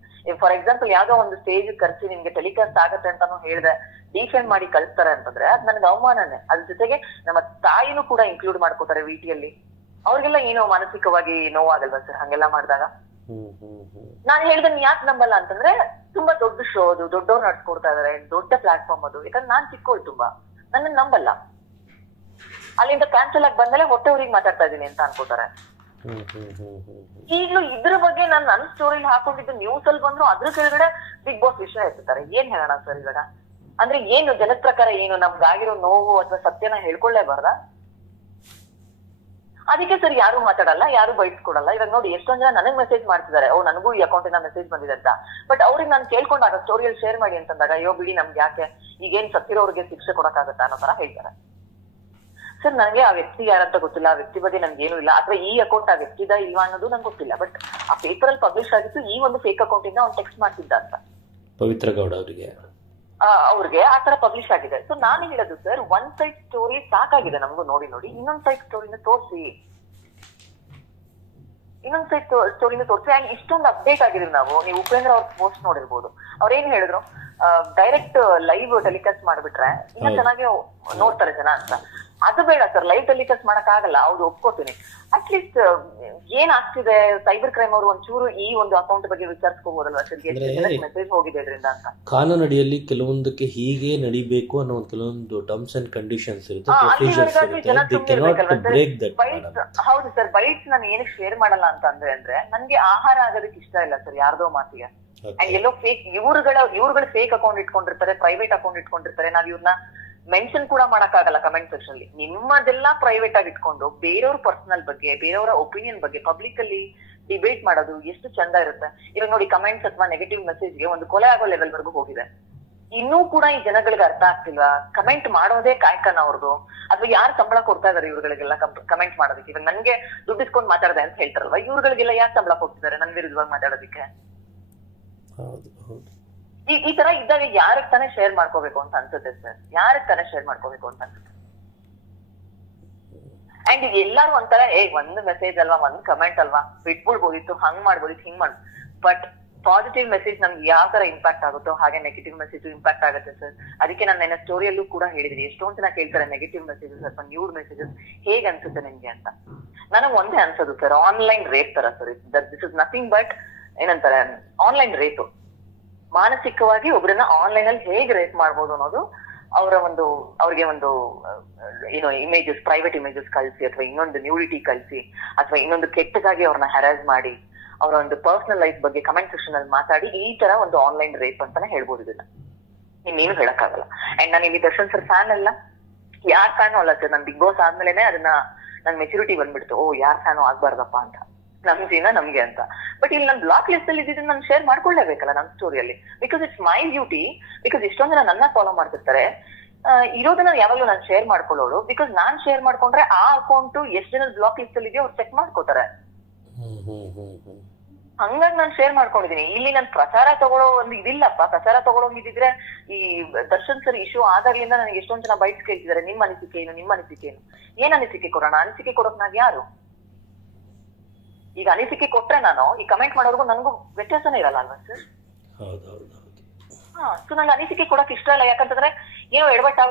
ಫಾರ್ ಎಕ್ಸಾಂಪಲ್ ಯಾವ್ದೋ ಒಂದು ಸ್ಟೇಜ್ ಕರ್ಸಿ ನಿಮ್ಗೆ ಟೆಲಿಕಾಸ್ಟ್ ಆಗತ್ತೆ ಅಂತಾನು ಹೇಳಿದ್ರೆ ಡಿಫೇಮ್ ಮಾಡಿ ಕಳಿಸ್ತಾರೆ ಅಂತಂದ್ರೆ ಅದ್ ನನ್ಗೆ ಅವಮಾನನೇ. ಅದ್ರ ಜೊತೆಗೆ ನಮ್ಮ ತಾಯಿನೂ ಕೂಡ ಇನ್ಕ್ಲೂಡ್ ಮಾಡ್ಕೋತಾರೆ ವಿಟಿಯಲ್ಲಿ. ಅವ್ರಿಗೆಲ್ಲ ಏನೋ ಮಾನಸಿಕವಾಗಿ ನೋವಾಗಲ್ವಾ ಸರ್ ಹಂಗೆಲ್ಲ ಮಾಡಿದಾಗ? ನಾನ್ ಹೇಳ್ದನ್ ಯಾಕೆ ನಂಬಲ್ಲ ಅಂತಂದ್ರೆ, ತುಂಬಾ ದೊಡ್ಡ ಶೋ ಅದು, ದೊಡ್ಡವ್ರು ನಡ್ಸ್ಕೊಡ್ತಾ ಇದಾರೆ, ದೊಡ್ಡ ಪ್ಲಾಟ್ಫಾರ್ಮ್ ಅದು. ಯಾಕಂದ್ರೆ ನಾನ್ ಚಿಕ್ಕೋಳು ತುಂಬಾ, ನನ್ನ ನಂಬಲ್ಲ. ಅಲ್ಲಿಂದ ಕ್ಯಾನ್ಸಲ್ ಆಗಿ ಬಂದ್ಮೇಲೆ ಹೊಟ್ಟೆ ಊರಿಗೆ ಮಾತಾಡ್ತಾ ಇದೀನಿ ಅಂತ ಅನ್ಕೋತಾರೆ. ಈಗ್ಲೂ ಇದ್ರ ಬಗ್ಗೆ ನಾನು ನನ್ನ ಸ್ಟೋರಿಲಿ ಹಾಕೊಂಡಿದ್ದು ನ್ಯೂಸ್ ಅಲ್ಲಿ ಬಂದ್ರು ಅದ್ರ ಕೆಳಗಡೆ ಬಿಗ್ ಬಾಸ್ ವಿಷಯ ಎತ್ತಾರೆ. ಏನ್ ಹೇಳೋಣ ಸರ್ ಇವಾಗ? ಅಂದ್ರೆ ಏನು ಜನದ ಪ್ರಕಾರ ಏನು, ನಮ್ಗಾಗಿರೋ ನೋವು ಅಥವಾ ಸತ್ಯನ ಹೇಳ್ಕೊಳ್ಳೇಬಾರ್ದ? ಅದಕ್ಕೆ ಸರ್ ಯಾರು ಮಾತಾಡಲ್ಲ, ಯಾರು ಬೈಸ್ಕೊಡಲ್ಲ. ಇವಾಗ ನೋಡಿ ಎಷ್ಟೊಂದ್ ಜನ ನನಗ್ ಮೆಸೇಜ್ ಮಾಡ್ತಿದ್ದಾರೆ, ಓ ನನಗೂ ಈ ಅಕೌಂಟಿನ ಮೆಸೇಜ್ ಬಂದಿದೆ ಅಂತ. ಬಟ್ ಅವ್ರಿಗೆ ನಾನು ಕೇಳ್ಕೊಂಡಾಗ ಸ್ಟೋರಿಯಲ್ಲಿ ಶೇರ್ ಮಾಡಿ ಅಂತಂದಾಗ, ಅಯ್ಯೋ ಬಿಡಿ ನಮ್ಗೆ ಯಾಕೆ, ಈಗೇನ್ ಸತ್ತಿರೋರಿಗೆ ಶಿಕ್ಷೆ ಕೊಡಕ್ಕಾಗತ್ತಾ ಅನ್ನೋ ತರ ಹೇಳ್ತಾರೆ. ಸರ್ ನನಗೆ ಆ ವ್ಯಕ್ತಿ ಯಾರಂತ ಗೊತ್ತಿಲ್ಲ, ಆ ವ್ಯಕ್ತಿ ಬಗ್ಗೆ ನನ್ಗೆ ಏನು ಇಲ್ಲ, ಅಥವಾ ಈ ಅಕೌಂಟ್ ಆ ವ್ಯಕ್ತಿದ ಇಲ್ವಾ ಅನ್ನೋದು ನಂಗೆ ಗೊತ್ತಿಲ್ಲ. ಬಟ್ ಆ ಪೇಪರ್ ಅಲ್ಲಿ ಪಬ್ಲಿಷ್ ಆಗಿತ್ತು ಈ ಒಂದು ಫೇಕ್ ಅಕೌಂಟ್ ಇಂದ ಅವ್ನು ಟೆಕ್ಸ್ಟ್ ಮಾಡ್ತಿದ್ದ ಅಂತ ಪವಿತ್ರ ಗೌಡ ಅವ್ರಿಗೆ ಆ ತರ ಪಬ್ಲಿಷ್ ಆಗಿದೆ. ಸೊ ನಾನು ಹೇಳೋದು ಸರ್, ಒನ್ ಸೈಡ್ ಸ್ಟೋರಿ ಸಾಕಾಗಿದೆ ನಮಗೂ ನೋಡಿ ನೋಡಿ. ಇನ್ನೊಂದ್ ಸೈಡ್ ಸ್ಟೋರಿನ ತೋರಿಸಿ, ಇನ್ನೊಂದ್ ಸೈಡ್ ಸ್ಟೋರಿನ ತೋರಿಸಿ. ಅಂಡ್ ಇಷ್ಟೊಂದು ಅಪ್ಡೇಟ್ ಆಗಿದ್ವಿ ನಾವು. ನೀವು ಉಪೇಂದ್ರ ಅವ್ರ ಪೋಸ್ಟ್ ನೋಡಿರ್ಬೋದು. ಅವ್ರೇನ್ ಹೇಳಿದ್ರು, ಡೈರೆಕ್ಟ್ ಲೈವ್ ಟೆಲಿಕಾಸ್ಟ್ ಮಾಡ್ಬಿಟ್ರೆ ಇನ್ನ ಚೆನ್ನಾಗಿ ನೋಡ್ತಾರೆ ಜನ ಅಂತ. ಅದು ಬೇಡ ಸರ್, ಲೈವ್ ಟೆಲಿಕಾಸ್ಟ್ ಮಾಡಕ್ ಆಗಲ್ಲ, ಹೌದು ಒಪ್ಕೋತೀನಿ. ಅಟ್ಲೀಸ್ಟ್ ಏನ್ ಆಗ್ತಿದೆ, ಸೈಬರ್ ಕ್ರೈಮ್ ಅವರು ಒಂಚೂರು ಈ ಒಂದು ಅಕೌಂಟ್ ಬಗ್ಗೆ ವಿಚಾರಿಸ್ಕೋಬಹುದಲ್ವಾ ಸರ್, ಮೆಸೇಜ್ ಹೋಗಿದೆ ಇದರಿಂದ ಅಂತ. ಕಾನೂನಡಿಯಲ್ಲಿ ಕೆಲವೊಂದಕ್ಕೆ ಹೀಗೆ ನಡಿಬೇಕು ಅನ್ನೋ ಒಂದು ಕೆಲವೊಂದು ಟರ್ಮ್ಸ್ ಅಂಡ್ ಕಂಡೀಷನ್ಸ್ ಇರುತ್ತೆ. ಹೌದು ಸರ್, ಬೈಟ್ಸ್ ನಾನು ಏನಕ್ಕೆ ಶೇರ್ ಮಾಡಲ್ಲ ಅಂತ ಅಂದ್ರೆ ನನ್ಗೆ ಆಹಾರ ಆಗೋದಕ್ಕೆ ಇಷ್ಟ ಇಲ್ಲ ಸರ್ ಯಾರ್ದೋ ಮಾತಿಗೆ. ಅಂಡ್ ಎಲ್ಲೋ ಫೇಕ್ ಇವ್ರುಗಳು ಫೇಕ್ ಅಕೌಂಟ್ ಇಟ್ಕೊಂಡಿರ್ತಾರೆ, ಪ್ರೈವೇಟ್ ಅಕೌಂಟ್ ಇಟ್ಕೊಂಡಿರ್ತಾರೆ. ನಾವ್ ಇವ್ರನ್ನ ಮೆನ್ಷನ್ ಕೂಡ ಮಾಡಕ್ ಆಗಲ್ಲ ಕಮೆಂಟ್ ಸೆಕ್ಷನ್ ಅಲ್ಲಿ. ನಿಮ್ಮದೆಲ್ಲ ಪ್ರೈವೇಟ್ ಆಗಿ ಇಟ್ಕೊಂಡು ಬೇರೆಯವ್ರ ಪರ್ಸನಲ್ ಬಗ್ಗೆ, ಬೇರೆಯವರ ಒಪಿನಿಯನ್ ಬಗ್ಗೆ ಪಬ್ಲಿಕ್ ಅಲ್ಲಿ ಡಿಬೇಟ್ ಮಾಡೋದು ಎಷ್ಟು ಚಂದ ಇರುತ್ತೆ. ಇವಾಗ ನೋಡಿ, ಕಮೆಂಟ್ಸ್ ಅಥವಾ ನೆಗೆಟಿವ್ ಮೆಸೇಜ್ಗೆ ಒಂದು ಕೊಲೆ ಆಗೋ ಲೆವೆಲ್ ವರ್ಗೂ ಹೋಗಿದೆ. ಇನ್ನೂ ಕೂಡ ಈ ಜನಗಳಿಗೆ ಅರ್ಥ ಆಗ್ತಿಲ್ವಾ? ಕಮೆಂಟ್ ಮಾಡೋದೇ ಕಾಯ್ಕನ ಅವ್ರದ್ದು, ಅಥವಾ ಯಾರು ಸಂಬಳ ಕೊಡ್ತಾ ಇದಾರೆ ಇವ್ರುಗಳಿಗೆಲ್ಲ ಕಮೆಂಟ್ ಮಾಡೋದಕ್ಕೆ? ಇವಾಗ ನನ್ಗೆ ದುಡ್ಡಿಸ್ಕೊಂಡು ಮಾತಾಡದೆ ಅಂತ ಹೇಳ್ತಾರಲ್ವಾ, ಇವ್ರುಗಳಿಗೆಲ್ಲ ಯಾರು ಸಂಬಳ ಕೊಡ್ತಿದ್ದಾರೆ ನನ್ ವಿರುದ್ಧವಾಗಿ ಮಾತಾಡೋದಕ್ಕೆ? ಈ ತರ ಇದ್ದಾಗ ಯಾರಕ್ ತಾನೇ ಶೇರ್ ಮಾಡ್ಕೋಬೇಕು ಅಂತ ಅನ್ಸುತ್ತೆ ಸರ್, ಯಾರಕ್ ತಾನೇ ಶೇರ್ ಮಾಡ್ಕೋಬೇಕು ಅಂತ ಅನ್ಸುತ್ತೆ. ಅಂಡ್ ಈಗ ಎಲ್ಲಾರು ಒಂಥರ ಒಂದ್ ಮೆಸೇಜ್ ಅಲ್ವಾ, ಒಂದ್ ಕಮೆಂಟ್ ಅಲ್ವಾ, ಬಿಟ್ಬಿಡ್ಬೋದಿತ್ತು, ಹಂಗ್ ಮಾಡ್ಬೋದಿತ್ತು, ಹಿಂಗ್ ಮಾಡ್ಬೋದು. ಬಟ್ ಪಾಸಿಟಿವ್ ಮೆಸೇಜ್ ನಮ್ಗೆ ಯಾವ ತರ ಇಂಪ್ಯಾಕ್ಟ್ ಆಗುತ್ತೋ ಹಾಗೆ ನೆಗೆಟಿವ್ ಮೆಸೇಜ್ ಇಂಪ್ಯಾಕ್ಟ್ ಆಗುತ್ತೆ ಸರ್. ಅದಕ್ಕೆ ನಾನು ನನ್ನ ಸ್ಟೋರಿಯಲ್ಲೂ ಕೂಡ ಹೇಳಿದ್ರಿ, ಎಷ್ಟೊಂದ್ ಜನ ಕೇಳ್ತಾರೆ ನೆಗೆಟಿವ್ ಮೆಸೇಜಸ್ ಅಥವಾ ನ್ಯೂಡ್ ಮೆಸೇಜಸ್ ಹೇಗ್ ಅನ್ಸುತ್ತೆ ನಿಮ್ಗೆ ಅಂತ. ನನಗ್ ಒಂದೇ ಅನ್ಸೋದು ಸರ್, ಆನ್ಲೈನ್ ರೇಪ್ ತರ sir. This is nothing but ಏನಂತಾರೆ ಆನ್ಲೈನ್ ರೇಪ್. ಮಾನಸಿಕವಾಗಿ ಒಬ್ರನ್ನ ಆನ್ಲೈನ್ ಅಲ್ಲಿ ಹೇಗ್ ರೇಪ್ ಮಾಡ್ಬೋದು ಅನ್ನೋದು ಅವ್ರಿಗೆ ಒಂದು ಏನೋ ಇಮೇಜಸ್, ಪ್ರೈವೇಟ್ ಇಮೇಜಸ್ ಕಳಿಸಿ, ಅಥವಾ ಇನ್ನೊಂದು ನ್ಯೂಡಿಟಿ ಕಳಿಸಿ, ಅಥವಾ ಇನ್ನೊಂದು ಕೆಟ್ಟದಾಗಿ ಅವ್ರನ್ನ ಹ್ಯಾರಾಸ್ ಮಾಡಿ, ಅವರ ಒಂದು ಪರ್ಸನಲ್ ಲೈಫ್ ಬಗ್ಗೆ ಕಮೆಂಟ್ ಸೆಕ್ಷನ್ ಅಲ್ಲಿ ಮಾತಾಡಿ, ಈ ತರ ಒಂದು ಆನ್ಲೈನ್ ರೇಪ್ ಅಂತಾನೆ ಹೇಳ್ಬೋದು ಇದನ್ನ. ಇನ್ನೇನು ಹೇಳಕ್ಕಾಗಲ್ಲ. ಅಂಡ್ ನಾನು ಇಲ್ಲಿ ದರ್ಶನ್ ಸರ್ ಫ್ಯಾನ್ ಅಲ್ಲ, ಯಾರ್ ಫ್ಯಾನು ಅಲ್ಲ ಸರ್. ನನ್ ಬಿಗ್ ಬಾಸ್ ಆದ್ಮೇಲೆ ಅದನ್ನ ನನ್ ಮೆಚುರಿಟಿ ಬಂದ್ಬಿಡ್ತು, ಯಾರ್ ಫ್ಯಾನು ಆಗ್ಬಾರ್ದಪ್ಪ ಅಂತ, ನಮ್ ಜೀವನ ನಮ್ಗೆ ಅಂತ. ಬಟ್ ಇಲ್ಲಿ ನಾನು ಬ್ಲಾಕ್ ಲಿಸ್ಟ್ ಅಲ್ಲಿ ಇದ್ದಿದ್ದು ನಾನು ಶೇರ್ ಮಾಡ್ಕೊಳ್ಳೇಬೇಕಲ್ಲ ನನ್ನ ಸ್ಟೋರಿಯಲ್ಲಿ, because it's my duty. Because ಇಷ್ಟೊಂದ್ ಜನ ನನ್ನ ಫಾಲೋ ಮಾಡ್ತಿರ್ತಾರೆ, ಇರೋದನ್ನ ಯಾವಾಗ್ಲೂ ನಾನು ಶೇರ್ ಮಾಡ್ಕೊಳ್ಳೋಳು. ಬಿಕಾಸ್ ನಾನ್ ಶೇರ್ ಮಾಡ್ಕೊಂಡ್ರೆ ಆ ಅಕೌಂಟ್ ಎಷ್ಟ್ ಜನ ಬ್ಲಾಕ್ ಲಿಸ್ಟ್ ಅಲ್ಲಿ ಇದೆಯೋ ಅವ್ರು ಚೆಕ್ ಮಾಡ್ಕೋತಾರೆ. ಹಂಗಾಗಿ ನಾನು ಶೇರ್ ಮಾಡ್ಕೊಂಡಿದೀನಿ. ಇಲ್ಲಿ ನನ್ ಪ್ರಚಾರ ತಗೊಳ್ಳೋ ಒಂದು ಇದಿಲ್ಲಪ್ಪ. ಪ್ರಚಾರ ತಗೊಳೋಂಗಿದ್ರೆ ಈ ದರ್ಶನ್ ಸರ್ ಇಶ್ಯೂ ಆದಾಗ್ಲಿಂದ ನನಗೆ ಎಷ್ಟೊಂದ್ ಜನ ಬೈಟ್ಸ್ ಕೇಳ್ತಿದ್ದಾರೆ, ನಿಮ್ ಅನಿಸಿಕೆ ಏನು, ನಿಮ್ ಅನಿಸಿಕೆ ಏನು. ಏನ್ ಅನಿಸಿಕೆ ಕೊಡೋಣ? ಅನಿಸಿಕೆ ಕೊಡೋಕ್ ನಾವ್ ಯಾರು? ಈಗ ಅನಿಸಿಕೆ ಕೊಟ್ರೆ ನಾನು ಈ ಕಮೆಂಟ್ ಮಾಡೋರ್ಗು ನನ್ಗೂ ವ್ಯತ್ಯಾಸನೇ ಇರಲ್ಲ ಅಲ್ವಾ ಸರ್? ಸೊ ನಂಗೆ ಅನಿಸಿಕೆ ಕೊಡಕ್ ಇಷ್ಟ ಇಲ್ಲ. ಯಾಕಂತಂದ್ರೆ ಏನೋ ಎಡವಟ್ಟು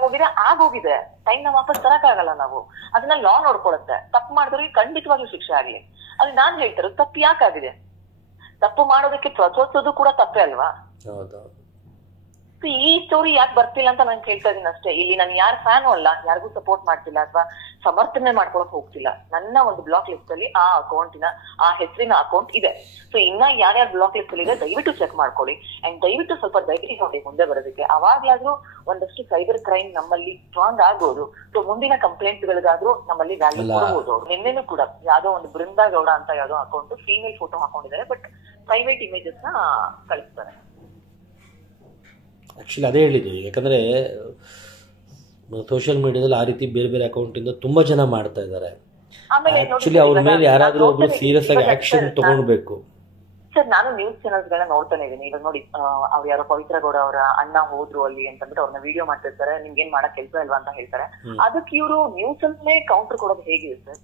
ಆಗೋಗಿದೆ, ಟೈಮ್ ನ ವಾಪಸ್ ತರಕಾಗಲ್ಲ ನಾವು. ಅದನ್ನ ಲಾ ನೋಡ್ಕೊಳುತ್ತೆ. ತಪ್ಪು ಮಾಡಿದ್ರಿಗೆ ಖಂಡಿತವಾಗ್ಲೂ ಶಿಕ್ಷೆ ಆಗ್ಲಿ. ಅಲ್ಲಿ ನಾನ್ ಹೇಳ್ತಾರ ತಪ್ಪು ಯಾಕಾಗಿದೆ, ತಪ್ಪು ಮಾಡೋದಕ್ಕೆ ಪ್ರಚೋದಿಸೋದು ಕೂಡ ತಪ್ಪೇ ಅಲ್ವಾ? ಈ ಸ್ಟೋರಿ ಯಾಕೆ ಬರ್ತಿಲ್ಲ ಅಂತ ನಾನು ಕೇಳ್ತಾ ಇದೀನಿ ಅಷ್ಟೇ. ಇಲ್ಲಿ ನಾನು ಯಾರ ಫ್ಯಾನು ಅಲ್ಲ, ಯಾರಿಗೂ ಸಪೋರ್ಟ್ ಮಾಡ್ತಿಲ್ಲ ಅಥವಾ ಸಮರ್ಥನೆ ಮಾಡ್ಕೊಳಕ್ ಹೋಗ್ತಿಲ್ಲ. ನನ್ನ ಒಂದು ಬ್ಲಾಕ್ ಲಿಸ್ಟ್ ಅಲ್ಲಿ ಆ ಅಕೌಂಟಿನ, ಆ ಹೆಸರಿನ ಅಕೌಂಟ್ ಇದೆ. ಸೊ ಇನ್ನ ಯಾರ್ಯಾರು ಬ್ಲಾಕ್ ಲಿಸ್ಟ್ ಅಲ್ಲಿ ಇದೆ ದಯವಿಟ್ಟು ಚೆಕ್ ಮಾಡ್ಕೊಳ್ಳಿ. ಅಂಡ್ ದಯವಿಟ್ಟು ಸ್ವಲ್ಪ ಧೈರ್ಯ ನೋಡಿ ಮುಂದೆ ಬರೋದಕ್ಕೆ. ಅವಾಗ್ಲಾದ್ರೂ ಒಂದಷ್ಟು ಸೈಬರ್ ಕ್ರೈಮ್ ನಮ್ಮಲ್ಲಿ ಸ್ಟ್ರಾಂಗ್ ಆಗ್ಬೋದು. ಸೊ ಮುಂದಿನ ಕಂಪ್ಲೇಂಟ್ ಗಳಿಗಾದ್ರೂ ನಮ್ಮಲ್ಲಿ ವ್ಯಾಲ್ಯೂ ಕೊಡಬಹುದು. ನಿನ್ನೆನೂ ಕೂಡ ಯಾವ್ದೋ ಒಂದು ಬೃಂದಾ ಗೌಡ ಅಂತ ಯಾವ್ದೋ ಅಕೌಂಟ್ ಫೀಮೇಲ್ ಫೋಟೋ ಹಾಕೊಂಡಿದ್ದಾರೆ, ಬಟ್ ಪ್ರೈವೇಟ್ ಇಮೇಜಸ್ ನ ಕಳಿಸ್ತಾರೆ. ಆ್ಯಕ್ಚುಲಿ ಅದೇ ಹೇಳಿದ್ದು, ಯಾಕಂದರೆ ಸೋಷಿಯಲ್ ಮೀಡಿಯಾದಲ್ಲಿ ಆ ರೀತಿ ಬೇರೆ ಬೇರೆ ಅಕೌಂಟಿಂದ ತುಂಬ ಜನ ಮಾಡ್ತಾ ಇದ್ದಾರೆ. ಆ್ಯಕ್ಚುಲಿ ಅವ್ರ ಮೇಲೆ ಯಾರಾದರೂ ಒಬ್ರು ಸೀರಿಯಸ್ ಆಗಿ ಆಕ್ಷನ್ ತಗೊಳ್ಬೇಕು ಸರ್. ನಾನು ನ್ಯೂಸ್ ಚಾನಲ್ಸ್ ಗಳನ್ನ ನೋಡ್ತಾನೆ ಇದೀನಿ. ಈಗ ನೋಡಿ, ಅವ್ರು ಯಾರೋ ಪವಿತ್ರ ಗೌಡ ಅವರ ಅಣ್ಣ ಹೋದ್ರು ಅಲ್ಲಿ ಅಂತಂದ್ಬಿಟ್ಟು ಅವ್ರನ್ನ ವಿಡಿಯೋ ಮಾಡ್ತಿರ್ತಾರೆ, ನಿಮ್ಗೆ ಏನ್ ಮಾಡಕ್ ಕೆಲಸ ಇಲ್ವಾ ಅಂತ ಹೇಳ್ತಾರೆ. ಅದಕ್ಕೆ ಇವರು ನ್ಯೂಸ್ ಅಲ್ಲೇ ಕೌಂಟರ್ ಕೊಡೋದು ಹೇಗಿದೆ sir?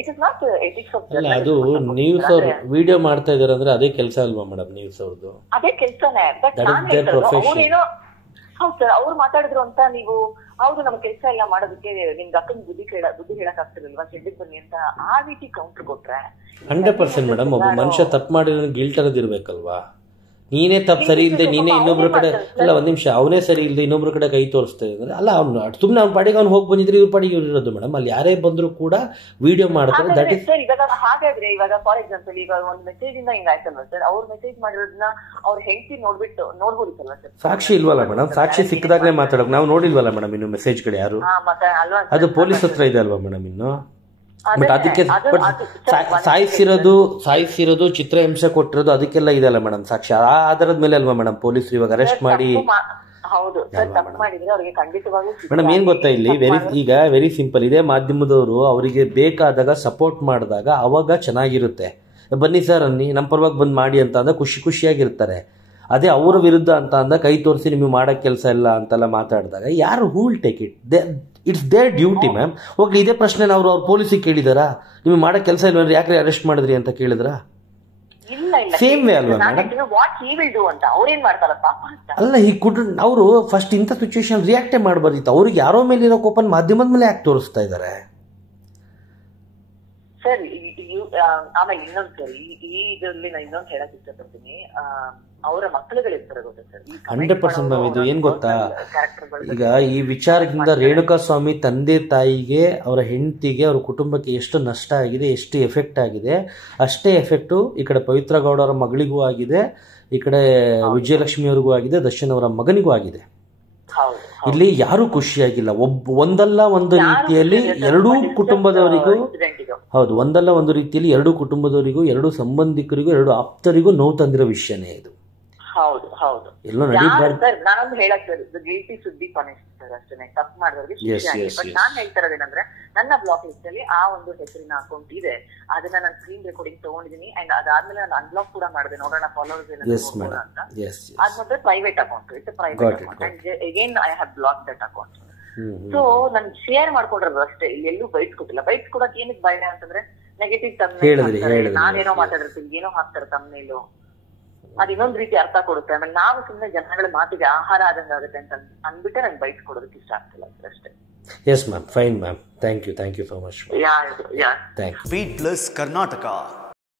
It is not ethics of journalism. ಅದು ನ್ಯೂಸ್ ಅವ್ರು ವಿಡಿಯೋ ಮಾಡ್ತಾ ಇದಾರೆ ಅಂದ್ರೆ ಅದೇ ಕೆಲಸ ಅಲ್ವಾ ಮೇಡಮ್? ನ್ಯೂಸ್ ಅವ್ರದ್ದು ಅದೇ ಕೆಲಸನೇ. ಬಟ್ ಅವ್ರೇನೋ ಹೌದು ಸರ್, ಅವ್ರು ಮಾತಾಡಿದ್ರು ಅಂತ ನೀವು ಹೌದು ನಮ್ ಕೆಲಸ ಎಲ್ಲ ಮಾಡೋದಕ್ಕೆ ನಿಮ್ಗೆ ಅಕ್ಕನ ಬುದ್ಧಿ ಹೇಳಕ್ ಆಗ್ತಿರ್ಲಿಲ್ವಾ, ಚೆಂಡಿಗೆ ಬನ್ನಿ ಅಂತ ಆ ರೀತಿ ಕೌಂಟರ್ ಕೊಟ್ರೆ 100% ಮೇಡಮ್. ಒಬ್ಬ ಮನುಷ್ಯ ತಪ್ಪು ಮಾಡಿದ್ರೆ ಗಿಲ್ಟ್ ಅನ್ನೋದಿರ್ಬೇಕಲ್ವಾ? ನೀನೇ ತಪ್ಪು ಸರಿ ಇಲ್ಲದೆ ನೀನೇ ಇನ್ನೊಬ್ರ ಕಡೆ ಅಲ್ಲ, ಒಂದ್ ನಿಮಿಷ, ಅವನೇ ಸರಿ ಇಲ್ಲದೆ ಇನ್ನೊಬ್ರ ಕಡೆ ಕೈ ತೋರಿಸ್ತಾ ಇದ್ರೆ ಅಲ್ಲ, ಅವ್ನು ಸುಮ್ಮನೆ ಅವ್ನ ಪಾಡಿಗೆ ಅವ್ನು ಹೋಗಿ ಬಂದಿದ್ರೆ ಇವ್ರ ಪಾಡಿಗೆ ಇವ್ರು ಇರೋದು ಮೇಡಮ್. ಅಲ್ಲಿ ಯಾರೇ ಬಂದ್ರು ಕೂಡ ವಿಡಿಯೋ ಮಾಡ್ತಾರೆ. ದಟ್ ಇಸ್ ಇವಾಗ ಹಾಗಾದ್ರೆ ಇವಾಗ ಫಾರ್ ಎಕ್ಸಾಂಪಲ್ ಈಗ ಒಂದು ಮೆಸೇಜ್ ಇಂದ ಹಿಂಗ ಆಯ್ತಲ್ವಾ ಸರ್? ಅವ್ರು ಮೆಸೇಜ್ ಮಾಡಿರೋದನ್ನ ಅವ್ರ ಹೆಂಡತಿ ನೋಡ್ಬೋದಿತ್ತಲ್ವಾ ಸರ್? ಸಾಕ್ಷಿ ಇಲ್ವಲ್ಲ ಮೇಡಮ್? ಸಾಕ್ಷಿ ಸಿಕ್ಕದಾಗ್ಲೇ ಮಾತಾಡೋಕೆ ನಾವು ನೋಡಿಲ್ವಲ್ಲ ಮೇಡಮ್ ಇನ್ನು ಮೆಸೇಜ್ಗಳು ಯಾರು? ಅದು ಪೊಲೀಸ್ ಹತ್ರ ಇದೆ ಅಲ್ವಾ ಮೇಡಮ್ ಇನ್ನು? ಬಟ್ ಅದಕ್ಕೆ ಸಾಯಿಸಿರೋದು ಚಿತ್ರಹಿಂಸೆ ಕೊಟ್ಟಿರೋದು ಅದಕ್ಕೆಲ್ಲ ಇದೆಲ್ಲ ಮೇಡಮ್ ಸಾಕ್ಷಿ. ಆ ಆಧಾರದ ಮೇಲೆ ಅಲ್ವಾ ಮೇಡಮ್ ಪೊಲೀಸರು ಇವಾಗ ಅರೆಸ್ಟ್ ಮಾಡಿ? ಮೇಡಮ್ ಏನ್ ಗೊತ್ತಾ, ಇಲ್ಲಿ ವೆರಿ ಸಿಂಪಲ್. ಇದೇ ಮಾಧ್ಯಮದವರು ಅವರಿಗೆ ಬೇಕಾದಾಗ ಸಪೋರ್ಟ್ ಮಾಡಿದಾಗ ಅವಾಗ ಚೆನ್ನಾಗಿರುತ್ತೆ. ಬನ್ನಿ ಸರ್ ಅನ್ನಿ, ನಮ್ಮ ಪರವಾಗಿ ಬಂದ್ ಮಾಡಿ ಅಂತ ಅಂದ ಖುಷಿಯಾಗಿರ್ತಾರೆ. ಅದೇ ಅವರ ವಿರುದ್ಧ ಅಂತ ಅಂದ ಕೈ ತೋರಿಸಿ ನಿಮಗೆ ಮಾಡಕ್ ಕೆಲಸ ಇಲ್ಲ ಅಂತೆಲ್ಲ ಮಾತಾಡಿದಾಗ ಯಾರು who will take it? It's there duty ma'am. ಹೋಗ್ಲಿ, ಇದೇ ಪ್ರಶ್ನೆ ಅವ್ರು ಪೊಲೀಸಿಗೆ ಕೇಳಿದಾರಾ? ನಿಮಗೆ ಮಾಡಕ್ ಕೆಲಸ ಇಲ್ಲ ಯಾಕೆ ಅರೆಸ್ಟ್ ಮಾಡಿದ್ರಿ ಅಂತ ಕೇಳಿದ್ರ? ಸೇಮ್ ವೇ ಅಲ್ವಾ ಮೇಡಮ್? ಅಲ್ಲ, ಈ ಅವರು ಫಸ್ಟ್ ಇಂಥ ಸಿಚುವೇಶನ್ ರಿಯಾಕ್ಟೇ ಮಾಡಬಾರ್ದಿತ್ತು. ಅವ್ರಿಗೆ ಯಾರೋ ಮೇಲೆ ಇರೋ ಕೋಪನ್ ಮಾಧ್ಯಮದ ಮೇಲೆ ಯಾಕೆ ತೋರಿಸ್ತಾ ಇದ್ದಾರೆ ಸರ್? ಆಮೇಲೆ ಇನ್ನೊಂದು ಸರ್, ಈ ಇದರಲ್ಲಿ ನಾನು ಇನ್ನೊಂದು ಹೇಳಕ್ ಇಷ್ಟಪಡ್ತೀನಿ. ಅವರ ಮಕ್ಕಳುಗಳಿರ್ತಾರೆ ಗೊತ್ತಾ ಸರ್? 100% ಮ್ಯಾಮ್. ಇದು ಏನ್ ಗೊತ್ತಾ, ಈಗ ಈ ವಿಚಾರದಿಂದ ರೇಣುಕಾ ಸ್ವಾಮಿ ತಂದೆ ತಾಯಿಗೆ, ಅವರ ಹೆಂಡತಿಗೆ, ಅವರ ಕುಟುಂಬಕ್ಕೆ ಎಷ್ಟು ನಷ್ಟ ಆಗಿದೆ, ಎಷ್ಟು ಎಫೆಕ್ಟ್ ಆಗಿದೆ, ಅಷ್ಟೇ ಎಫೆಕ್ಟು ಈ ಕಡೆ ಪವಿತ್ರ ಗೌಡ ಅವರ ಮಗಳಿಗೂ ಆಗಿದೆ, ಈ ಕಡೆ ವಿಜಯಲಕ್ಷ್ಮಿ ಅವ್ರಿಗೂ ಆಗಿದೆ, ದರ್ಶನ್ ಅವರ ಮಗನಿಗೂ ಆಗಿದೆ. ಇಲ್ಲಿ ಯಾರು ಖುಷಿಯಾಗಿಲ್ಲ. ಒಂದಲ್ಲ ಒಂದು ರೀತಿಯಲ್ಲಿ ಎರಡೂ ಕುಟುಂಬದವರಿಗೂ, ಹೌದು, ಒಂದಲ್ಲ ಒಂದು ರೀತಿಯಲ್ಲಿ ಎರಡೂ ಕುಟುಂಬದವರಿಗೂ, ಎರಡು ಸಂಬಂಧಿಕರಿಗೂ, ಎರಡು ಆಪ್ತರಿಗೂ ನೋವು ತಂದಿರೋ ವಿಷಯನೇ ಇದು. ಹೌದು ಹೌದು. ಎಲ್ಲೋ ನಡೀಬಾರ್ದು. ನಾನೊಂದು ಹೇಳಕ್ sir, guilty should be punished sir, ಅಷ್ಟೇ. ತಪ್ಪು ಮಾಡಿದವ್ರಿಗೆ ಶಿಕ್ಷೆ ಆಗಿದೆ. ಬಟ್ ನಾನ್ ಹೇಳ್ತಾ ಇರೋದೇನಂದ್ರೆ, ನನ್ನ ಬ್ಲಾಕ್ ಲಿಸ್ಟ್ ಅಲ್ಲಿ ಆ ಒಂದು ಹೆಸರಿನ ಅಕೌಂಟ್ ಇದೆ. ಅದನ್ನ ನಾನು ಸ್ಕ್ರೀನ್ ರೆಕಾರ್ಡಿಂಗ್ ತಗೊಂಡಿದ್ದೀನಿ. ಅಂಡ್ ಅದಾದ್ಮೇಲೆ ನಾನು ಅನ್ಬ್ಲಾಕ್ ಕೂಡ ಮಾಡಿದೆ, ನೋಡೋಣ ಫಾಲೋವರ್ಸ್ ಏನಾದ್ರು ಅಂತ. ಅದ್ ಮತ್ತೆ private account, it's private account. And again I have block that account. So ನನ್ ಶೇರ್ ಮಾಡ್ಕೊಂಡಿರೋದು ಅಷ್ಟೇ, ಎಲ್ಲೂ ಬೈಸ್ಕೊಟ್ಟಿಲ್ಲ. ಬೈಸ್ಕೊಡಕ್ ಏನಕ್ಕೆ ಭಯ ಅಂತಂದ್ರೆ ನೆಗೆಟಿವ್ ತಮ್ಮನೇಲ್ ನಾನೇನೋ ಮಾತಾಡಿರ್ತೀನಿ, ಏನೋ ಹಾಕ್ತಾರೆ ತಮ್ಮನೇಲು, ಅದ್ ಇನ್ನೊಂದ್ ರೀತಿ ಅರ್ಥ ಕೊಡುತ್ತೆ. ಆಮೇಲೆ ನಾವು ಸುಮ್ನೆ ಜನಗಳ ಮಾತಿಗೆ ಆಹಾರ ಆದಂಗ ಆಗುತ್ತೆ ಅಂತ ಅಂದ್ಬಿಟ್ಟೆ ನಂಗೆ ಬೈಸ್ಕೊಡೋದಕ್ಕೆ ಇಷ್ಟ ಆಗ್ತಿಲ್ಲ ಅಷ್ಟೇ. Yes ma'am, fine ma'am, thank you so much. Yeah thank you. Beat Plus Karnataka.